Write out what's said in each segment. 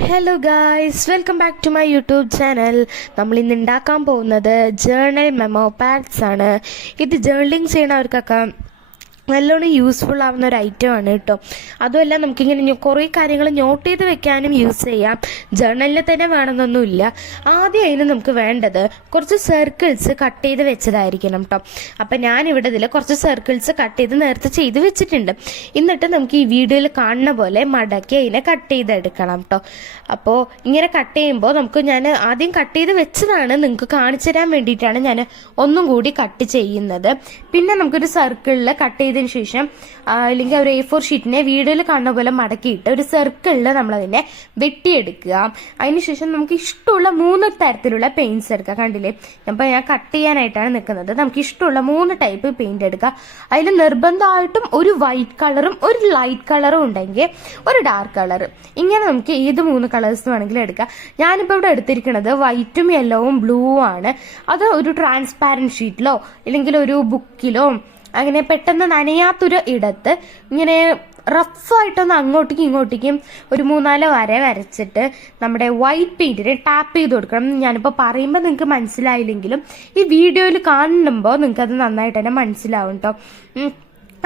Hello guys, welcome back to my YouTube channel. നമ്മൾ ഇന്ന് ഉണ്ടാക്കാൻ പോകുന്നത് ജേർണൽ മെമ്മോ പാഡ്സ് ആണ്. ഇത് ജേർണലിങ് ചെയ്യണവർക്കൊക്കെ നല്ലോണം യൂസ്ഫുൾ ആവുന്ന ഒരു ഐറ്റമാണ് കേട്ടോ. അതുമല്ല നമുക്കിങ്ങനെ കുറേ കാര്യങ്ങൾ നോട്ട് ചെയ്ത് വെക്കാനും യൂസ് ചെയ്യാം. ജേർണലിൽ തന്നെ വേണമെന്നൊന്നുമില്ല. ആദ്യം അതിന് നമുക്ക് വേണ്ടത് കുറച്ച് സർക്കിൾസ് കട്ട് ചെയ്ത് വെച്ചതായിരിക്കണം കേട്ടോ. അപ്പം ഞാനിവിടെ ഇതിൽ കുറച്ച് സർക്കിൾസ് കട്ട് ചെയ്ത് നേരത്തെ ചെയ്ത് വെച്ചിട്ടുണ്ട്. എന്നിട്ട് നമുക്ക് ഈ വീഡിയോയിൽ കാണുന്ന പോലെ മടക്കി അതിനെ കട്ട് ചെയ്തെടുക്കണം കേട്ടോ. അപ്പോൾ ഇങ്ങനെ കട്ട് ചെയ്യുമ്പോൾ ഞാൻ ആദ്യം കട്ട് ചെയ്ത് വെച്ചതാണ്, നിങ്ങൾക്ക് കാണിച്ചു തരാൻ വേണ്ടിയിട്ടാണ് ഞാൻ ഒന്നും കൂടി കട്ട് ചെയ്യുന്നത്. പിന്നെ നമുക്കൊരു സർക്കിളിൽ കട്ട് ചെയ്തതിന് ശേഷം അല്ലെങ്കിൽ ഒരു A4 ഷീറ്റിനെ വീഡിയോയിൽ കാണുന്ന പോലെ മടക്കിയിട്ട് ഒരു സർക്കിളിൽ നമ്മളതിനെ വെട്ടിയെടുക്കുക. അതിനുശേഷം നമുക്ക് ഇഷ്ടമുള്ള 3 തരത്തിലുള്ള പെയിന്റ്സ് എടുക്കുക. കണ്ടില്ലേ, അപ്പോൾ ഞാൻ കട്ട് ചെയ്യാനായിട്ടാണ് നിൽക്കുന്നത്. നമുക്ക് ഇഷ്ടമുള്ള 3 ടൈപ്പ് പെയിന്റ് എടുക്കുക. അതിൽ നിർബന്ധമായിട്ടും ഒരു വൈറ്റ് കളറും ഒരു ലൈറ്റ് കളറും ഉണ്ടെങ്കിൽ ഒരു ഡാർക്ക് കളർ, ഇങ്ങനെ നമുക്ക് ഏത് 3 കളേഴ്സ് വേണമെങ്കിലും എടുക്കാം. ഞാനിപ്പോൾ ഇവിടെ എടുത്തിരിക്കുന്നത് വൈറ്റും യെല്ലോവും ബ്ലൂവും ആണ്. അത് ഒരു ട്രാൻസ്പാരൻറ്റ് ഷീറ്റിലോ അല്ലെങ്കിൽ ഒരു ബുക്കിലോ അങ്ങനെ പെട്ടെന്ന് നനയാത്തൊരു ഇടത്ത് ഇങ്ങനെ റഫായിട്ടൊന്ന് അങ്ങോട്ടേക്കും ഇങ്ങോട്ടേക്കും ഒരു 3-4 വര വരച്ചിട്ട് നമ്മുടെ വൈറ്റ് പെയിന്റിനെ ടാപ്പ് ചെയ്ത് കൊടുക്കണം. ഞാനിപ്പോൾ പറയുമ്പോൾ നിങ്ങൾക്ക് മനസ്സിലായില്ലെങ്കിലും ഈ വീഡിയോയിൽ കാണുമ്പോൾ നിങ്ങൾക്ക് അത് നന്നായിട്ട് തന്നെ മനസ്സിലാവും കേട്ടോ.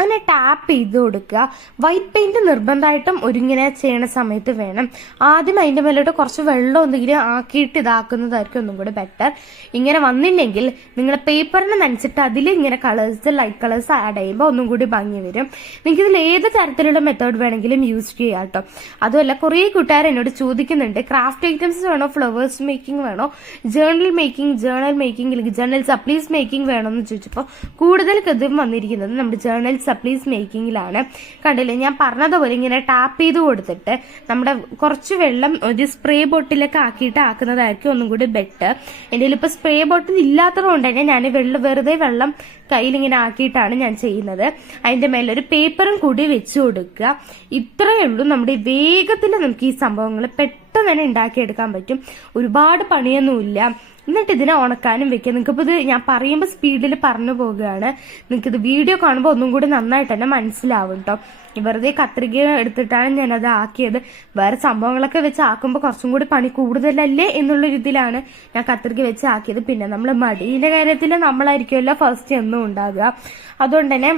അങ്ങനെ ടാപ്പ് ചെയ്ത് കൊടുക്കുക. വൈറ്റ് പെയിന്റ് നിർബന്ധമായിട്ടും ഒരിങ്ങനെ ചെയ്യണ സമയത്ത് വേണം. ആദ്യം അതിൻ്റെ മേലോട്ട് കുറച്ച് വെള്ളം എന്തെങ്കിലും ആക്കിയിട്ട് ഇതാക്കുന്നതായിരിക്കും ഒന്നും കൂടെ ബെറ്റർ. ഇങ്ങനെ വന്നില്ലെങ്കിൽ നിങ്ങൾ പേപ്പറിന് നനച്ചിട്ട് അതിൽ ഇങ്ങനെ കളേഴ്സ് ലൈറ്റ് കളേഴ്സ് ആഡ് ചെയ്യുമ്പോൾ ഒന്നും കൂടി ഭംഗി വരും. നിങ്ങൾക്ക് ഇതിൽ ഏത് തരത്തിലുള്ള മെത്തേഡ് വേണമെങ്കിലും യൂസ് ചെയ്യാം കേട്ടോ. അതുമല്ല കുറേ കൂട്ടുകാർ എന്നോട് ചോദിക്കുന്നുണ്ട്, ക്രാഫ്റ്റ് ഐറ്റംസ് വേണോ, ഫ്ലവേഴ്സ് മേക്കിംഗ് വേണോ, ജേർണൽ മേക്കിംഗ് അല്ലെങ്കിൽ ജേർണൽ സപ്ലീസ് മേക്കിംഗ് വേണോന്ന് ചോദിച്ചപ്പോൾ കൂടുതൽ കഥം വന്നിരിക്കുന്നത് നമ്മുടെ ജേർണൽ സപ്ലീസ് മേക്കിങ്ങിലാണ്. കണ്ടില്ലേ, ഞാൻ പറഞ്ഞതുപോലെ ഇങ്ങനെ ടാപ്പ് ചെയ്ത് കൊടുത്തിട്ട് നമ്മുടെ കുറച്ച് വെള്ളം ഒരു സ്പ്രേ ബോട്ടിലൊക്കെ ആക്കുന്നതായിരിക്കും ഒന്നും കൂടി ബെറ്റർ. എൻ്റെ കയ്യിൽ സ്പ്രേ ബോട്ടിൽ ഇല്ലാത്തത് കൊണ്ട് തന്നെ ഞാൻ വെറുതെ വെള്ളം കയ്യിലിങ്ങനെ ആക്കിയിട്ടാണ് ഞാൻ ചെയ്യുന്നത്. അതിൻ്റെ മേലെ ഒരു പേപ്പറും കൂടി വെച്ച് കൊടുക്കുക. ഇത്രയേ ഉള്ളൂ. നമ്മുടെ വേഗത്തിൽ നമുക്ക് ഈ സംഭവങ്ങൾ പെട്ടെന്ന് തന്നെ ഉണ്ടാക്കിയെടുക്കാൻ പറ്റും. ഒരുപാട് പണിയൊന്നുമില്ല. എന്നിട്ട് ഇതിനെ ഉണക്കാനും വെക്കുക. നിങ്ങൾക്കിപ്പോൾ ഇത് ഞാൻ പറയുമ്പോൾ സ്പീഡിൽ പറഞ്ഞു പോകുകയാണ്. നിങ്ങൾക്കിത് വീഡിയോ കാണുമ്പോൾ ഒന്നും കൂടി നന്നായിട്ട് തന്നെ മനസ്സിലാവും കേട്ടോ. വെറുതെ കത്രിക എടുത്തിട്ടാണ് ഞാനത് ആക്കിയത്. വേറെ സംഭവങ്ങളൊക്കെ വെച്ച് ആക്കുമ്പോൾ കുറച്ചും കൂടി പണി കൂടുതലല്ലേ എന്നുള്ള രീതിയിലാണ് ഞാൻ കത്രിക വെച്ച് ആക്കിയത്. പിന്നെ നമ്മൾ മടിയുടെ കാര്യത്തിൽ നമ്മളായിരിക്കുമല്ലോ ഫസ്റ്റ് എന്നും ഉണ്ടാകുക. അതുകൊണ്ട് തന്നെ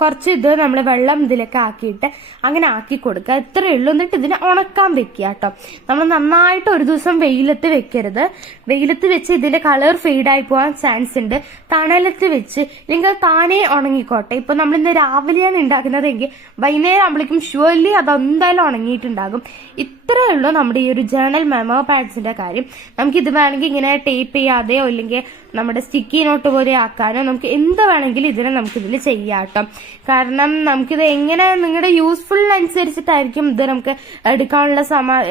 കുറച്ച് ഇത് നമ്മൾ വെള്ളം ഇതിലൊക്കെ ആക്കിയിട്ട് അങ്ങനെ ആക്കി കൊടുക്കുക. ഇത്രയേ ഉള്ളൂ. എന്നിട്ട് ഇതിനെ ഉണക്കാൻ വെക്കുക കേട്ടോ. നമ്മൾ നന്നായിട്ട് ഒരു ദിവസം വെയിലത്ത് വെക്കരുത്. വെയിലത്ത് വെച്ച് ഇതിന്റെ കളർ ഫെയ്ഡായി പോകാൻ ചാൻസ് ഉണ്ട്. തണലത്ത് വെച്ച് ഇല്ലെങ്കിൽ താനേ ഉണങ്ങിക്കോട്ടെ. ഇപ്പൊ നമ്മൾ ഇന്ന് രാവിലെയാണ് ഉണ്ടാക്കുന്നതെങ്കിൽ വൈകുന്നേരം ആകുമ്പോഴേക്കും ഷുവർലി അതെന്തായാലും ഉണങ്ങിയിട്ടുണ്ടാകും. ഇത്രയേ ഉള്ളൂ നമ്മുടെ ഈ ഒരു ജേർണൽ മെമ്മോ പാഡ്സിന്റെ കാര്യം. നമുക്ക് ഇത് വേണമെങ്കിൽ ഇങ്ങനെ ടേപ്പ് ചെയ്യാതെയോ അല്ലെങ്കിൽ നമ്മുടെ സ്റ്റിക്കി നോട്ട് പോലെ ആക്കാനോ നമുക്ക് എന്ത് വേണമെങ്കിലും ഇതിനെ നമുക്കിതിൽ ചെയ്യാം കേട്ടോ. കാരണം നമുക്കിത് എങ്ങനെ നിങ്ങളുടെ യൂസ്ഫുൾ അനുസരിച്ചിട്ടായിരിക്കും ഇത് നമുക്ക്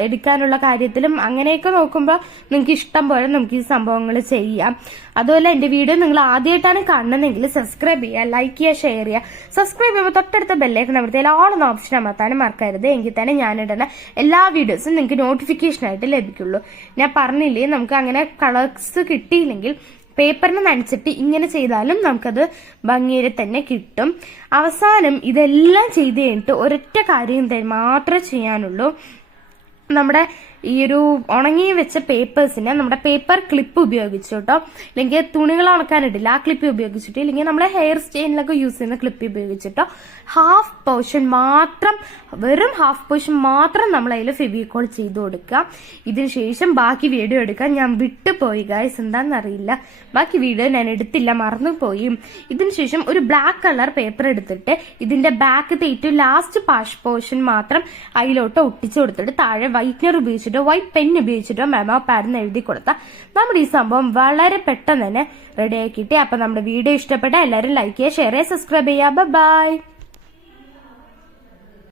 എടുക്കാനുള്ള കാര്യത്തിലും അങ്ങനെയൊക്കെ നോക്കുമ്പോൾ നിങ്ങൾക്ക് ഇഷ്ടം പോലെ നമുക്ക് ഈ സംഭവങ്ങൾ ചെയ്യാം. അതുപോലെ എൻ്റെ വീഡിയോ നിങ്ങൾ ആദ്യമായിട്ടാണ് കാണുന്നതെങ്കിൽ സബ്സ്ക്രൈബ് ചെയ്യുക, ലൈക്ക് ചെയ്യുക, ഷെയർ ചെയ്യുക. സബ്സ്ക്രൈബ് ചെയ്യുമ്പോൾ തൊട്ടടുത്ത ബെല്ലൈക്കൺ അമർത്തിയാൽ ഓൾ എന്ന ഓപ്ഷൻ അമർത്താനും മറക്കരുത്. എങ്കിൽ തന്നെ ഞാനിടുന്ന എല്ലാ വീഡിയോസും നിങ്ങൾക്ക് നോട്ടിഫിക്കേഷനായിട്ട് ലഭിക്കുള്ളൂ. ഞാൻ പറഞ്ഞില്ലേ, നമുക്ക് അങ്ങനെ കളേഴ്സ് കിട്ടിയില്ലെങ്കിൽ പേപ്പറിന് നനച്ചിട്ട് ഇങ്ങനെ ചെയ്താലും നമുക്കത് ഭംഗിയിൽ തന്നെ കിട്ടും. അവസാനം ഇതെല്ലാം ചെയ്ത് കഴിഞ്ഞിട്ട് ഒരൊറ്റ കാര്യം മാത്രമേ ചെയ്യാനുള്ളൂ. നമ്മുടെ ഈ ഒരു ഉണങ്ങി വെച്ച പേപ്പേഴ്സിനെ നമ്മുടെ പേപ്പർ ക്ലിപ്പ് ഉപയോഗിച്ചു കേട്ടോ, അല്ലെങ്കിൽ തുണികൾ ഉണക്കാനിട്ടില്ല ആ ക്ലിപ്പ് ഉപയോഗിച്ചിട്ട്, ഇല്ലെങ്കിൽ നമ്മുടെ ഹെയർ സ്റ്റൈലിലൊക്കെ യൂസ് ചെയ്യുന്ന ക്ലിപ്പ് ഉപയോഗിച്ചിട്ടോ വെറും ഹാഫ് പോർഷൻ മാത്രം നമ്മൾ അതിൽ ഫെവിക്കോൾ ചെയ്ത് കൊടുക്കുക. ഇതിനുശേഷം ബാക്കി വീഡിയോ എടുക്കാൻ ഞാൻ വിട്ടുപോയി ഗൈസ്, എന്താണെന്നറിയില്ല. ബാക്കി വീഡിയോ ഞാൻ എടുത്തില്ല, മറന്നുപോയി. ഇതിനുശേഷം ഒരു ബ്ലാക്ക് കളർ പേപ്പർ എടുത്തിട്ട് ഇതിന്റെ ബാക്ക് ഏറ്റവും ലാസ്റ്റ് പോർഷൻ മാത്രം അതിലോട്ട് ഒട്ടിച്ചു കൊടുത്തിട്ട് താഴെ വൈറ്റ്നർ ഉപയോഗിച്ചിട്ടോ വൈറ്റ് പെൻ ഉപയോഗിച്ചിട്ടോ മെമ്മോ പാഡെന്ന് എഴുതി കൊടുത്താൽ നമ്മുടെ ഈ സംഭവം വളരെ പെട്ടെന്ന് തന്നെ റെഡി ആക്കിയിട്ട്. അപ്പൊ നമ്മുടെ വീഡിയോ ഇഷ്ടപ്പെട്ട എല്ലാവരും ലൈക്ക് ചെയ്യുക, ഷെയർ ചെയ്യുക, സബ്സ്ക്രൈബ് ചെയ്യുക. ബൈ.